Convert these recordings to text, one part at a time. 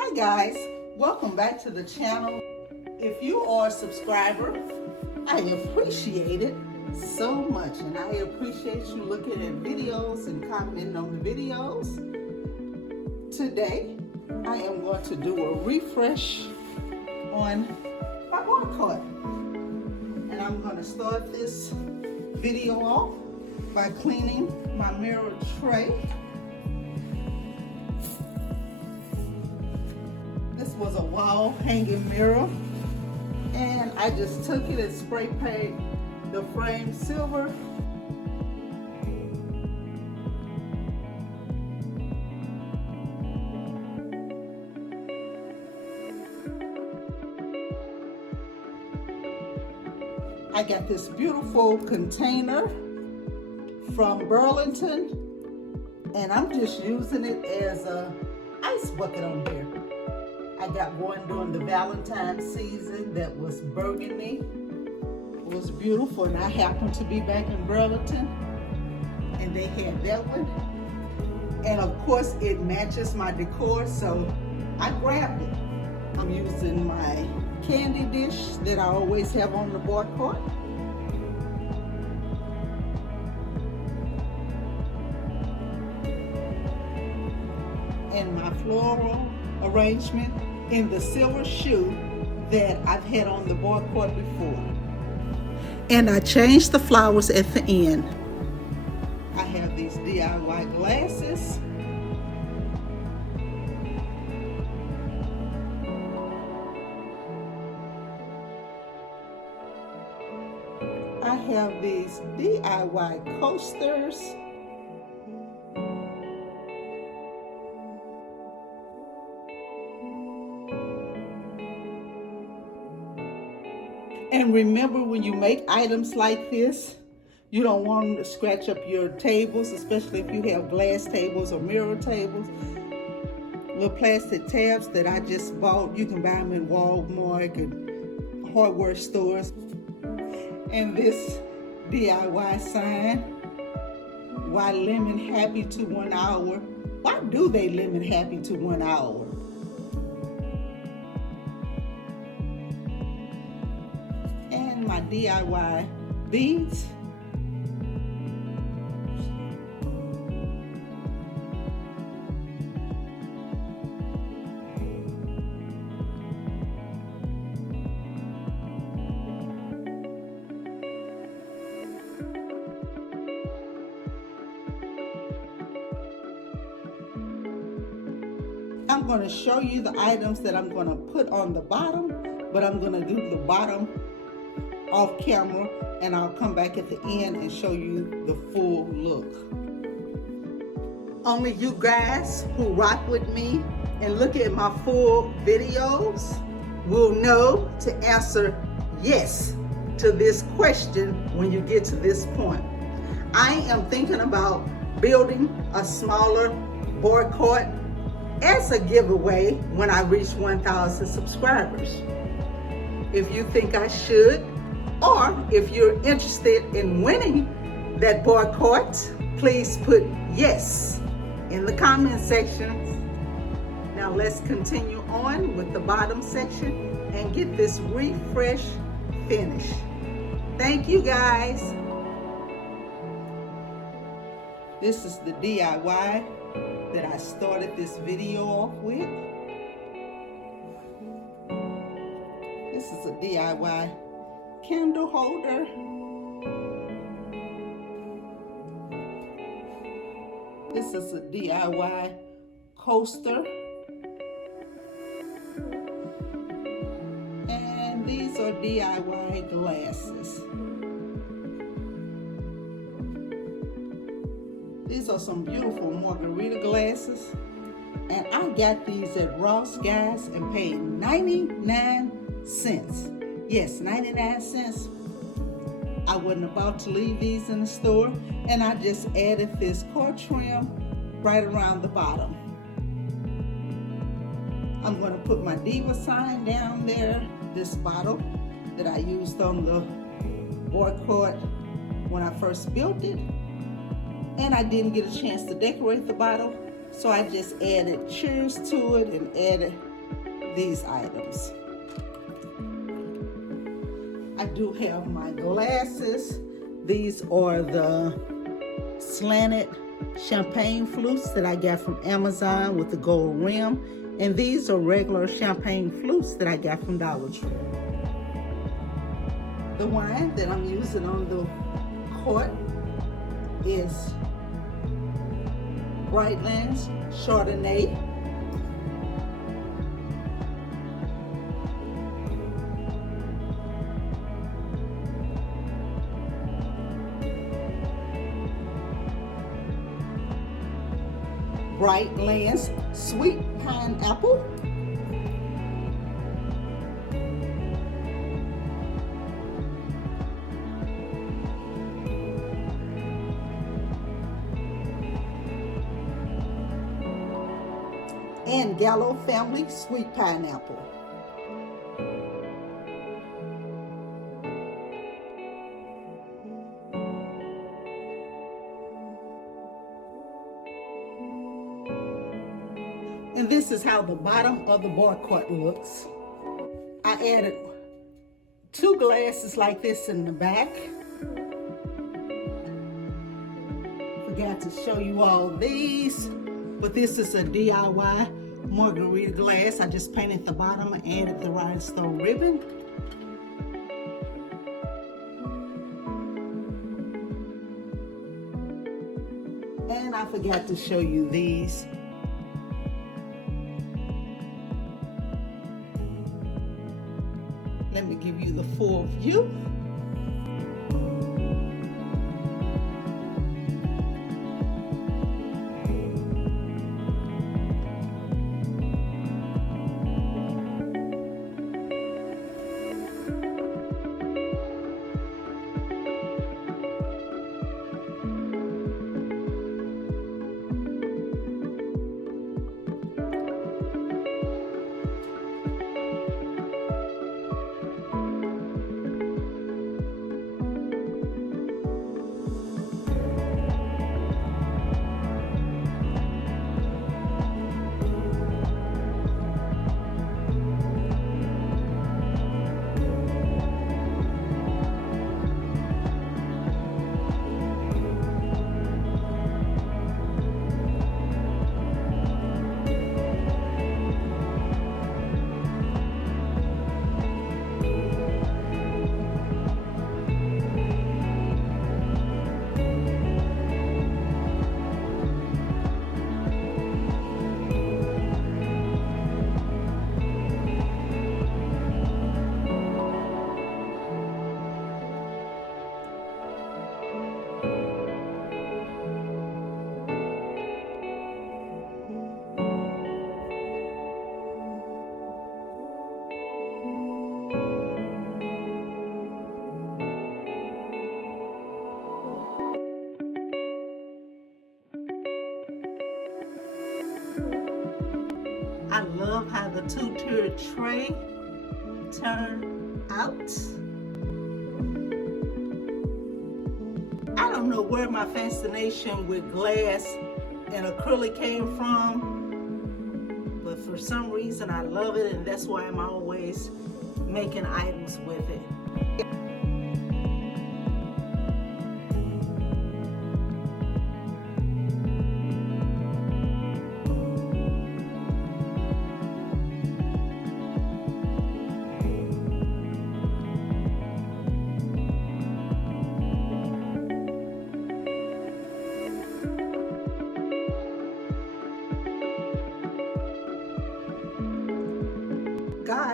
Hi guys, welcome back to the channel. If you are a subscriber, I appreciate it so much, and I appreciate you looking at videos and commenting on the videos. Today I am going to do a refresh on my bar cart, and I'm going to start this video off by cleaning my mirror tray. This was a wall hanging mirror, and I just took it and spray painted the frame silver. I got this beautiful container from Burlington, and I'm just using it as a ice bucket on here. I got one during the Valentine's season that was burgundy. It was beautiful, and I happened to be back in Burlington, and they had that one. And of course, it matches my decor, so I grabbed it. I'm using my candy dish that I always have on the bar cart. And my floral arrangement in the silver shoe that I've had on the bar cart before. And I changed the flowers at the end. I have these DIY glasses. I have these DIY coasters. And remember, when you make items like this, you don't want them to scratch up your tables, especially if you have glass tables or mirror tables. Little plastic tabs that I just bought. You can buy them in Walmart and hardware stores. And this DIY sign, why lemon happy to 1 hour? Why do they lemon happy to 1 hour? And my DIY beads. I'm going to show you the items that I'm going to put on the bottom, but I'm going to do the bottom off camera, and I'll come back at the end and show you the full look. Only you guys who rock with me and look at my full videos will know to answer yes to this question when you get to this point. I am thinking about building a smaller bar cart as a giveaway when I reach 1,000 subscribers. If you think I should, or if you're interested in winning that bar cart, please put yes in the comment section. Now let's continue on with the bottom section and get this refresh finished. Thank you guys. This is the DIY that I started this video off with. This is a DIY candle holder. This is a DIY coaster. And these are DIY glasses. These are some beautiful margarita glasses. And I got these at Ross, guys, and paid 99 cents. Yes, 99 cents. I wasn't about to leave these in the store, and I just added this core trim right around the bottom. I'm going to put my Diva sign down there, this bottle that I used on the board when I first built it. And I didn't get a chance to decorate the bottle, so I just added cheers to it and added these items. I do have my glasses. These are the slanted champagne flutes that I got from Amazon with the gold rim. And these are regular champagne flutes that I got from Dollar Tree. The wine that I'm using on the court is Brightlands Chardonnay. Brightlands Sweet Pineapple. And Gallo Family Sweet Pineapple. And this is how the bottom of the bar cart looks. I added 2 glasses like this in the back. Forgot to show you all these, but this is a DIY margarita glass. I just painted the bottom and added the rhinestone ribbon. And I forgot to show you these. Let me give you the full view. I love how the 2-tiered tray turned out. I don't know where my fascination with glass and acrylic came from, but for some reason I love it, and that's why I'm always making items with it.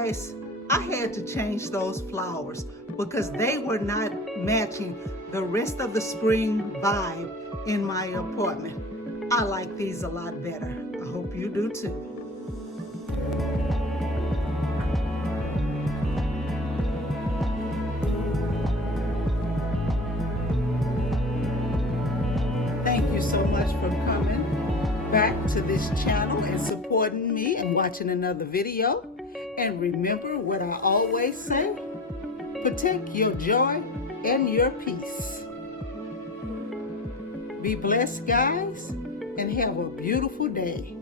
guys, I had to change those flowers because they were not matching the rest of the spring vibe in my apartment. I like these a lot better. I hope you do too. Thank you so much for coming back to this channel and supporting me and watching another video. And remember what I always say, protect your joy and your peace. Be blessed, guys, and have a beautiful day.